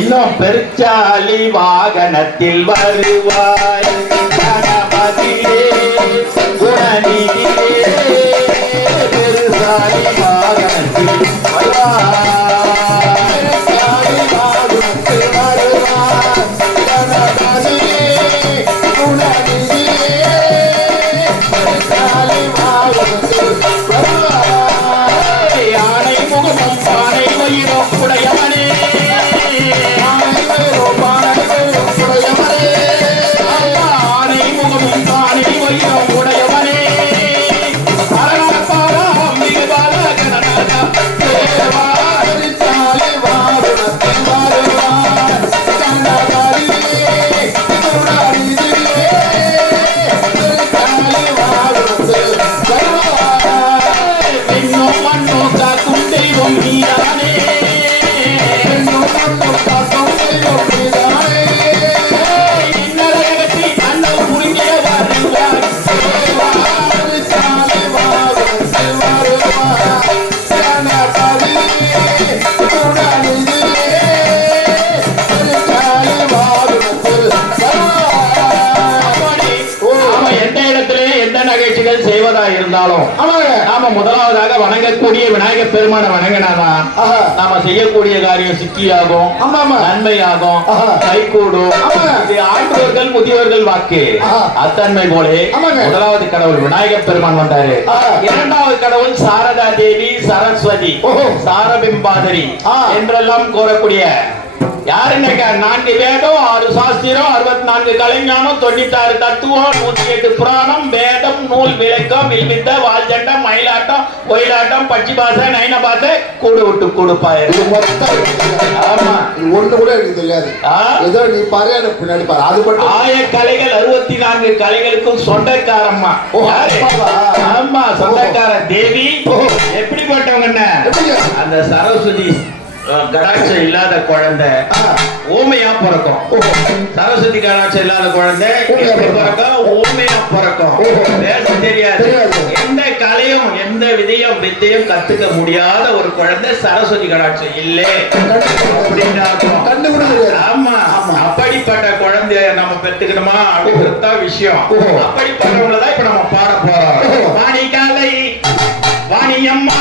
இன்னும் பெருச்சாலி வாகனத்தில் வருவாய் கணபதியே குணநிதியே பெருசாலி வாகனத்தில் வருவாய் இருந்தாலும் நாம முதலாவதாக வணங்கக்கூடிய விநாயகர் பெருமான வணங்கினாதான் நாம செய்யக்கூடிய காரியம் சித்தியாகும், நன்மையாகும், கைகூடும். ஆண்டவர்கள் முதியவர்கள் வாக்கு அத்தன்மை போல முதலாவது கடவுள் விநாயகர் பெருமான் வந்தாரு. இரண்டாவது கடவுள் சாரதா தேவி, சரஸ்வதி, சாரபிம்பாதரி என்றெல்லாம் கூறக்கூடிய யாருங்க 4 வேதம், 6 சாஸ்திரம், 64 கலைஞானம், 96 தத்துவம், 108 புராணம், வேதம், நூல், விளக்கம், வில்வித்த, வால்ஜண்டம், மயிலாட்டம், ஒயிலாட்டம், பச்சி பாசை, நைன பாசை, கூடு விட்டு கொடுப்பாரு. ஆமா, ஒண்ணு கூட எனக்கு தெரியாது. ஏதோ நீ பாரு, எனக்கு பின்னாடி பாரு. அது மட்டும் ஆய கலைகள் 64 கலைகளுக்கும் சொந்தக்காரம்மா. ஆமா, சொந்தக்கார தேவி. எப்படிப்பட்டவங்க? அந்த சரஸ்வதி கடாட்சம் இல்லாத குழந்தை ஊமையா பிறக்கும். சரஸ்வதி கடாட்சம் இல்லாத குழந்தை எப்படி பிறக்கும்? ஊமையா பிறக்கும். பேச தெரியாது. எந்த கலையும் எந்த வித்தையும் கத்துக்க முடியாத ஒரு குழந்தை சரஸ்வதி கடாட்சம் இல்லை அப்படின்னு. ஆமா, அப்படிப்பட்ட குழந்தைய நம்ம பெற்றுக்கணுமா அப்படிங்கிறது விஷயம். அப்படிப்பட்டவங்களதான் இப்ப நம்ம பாட போறோம். வாணி காலை வாணியம்மா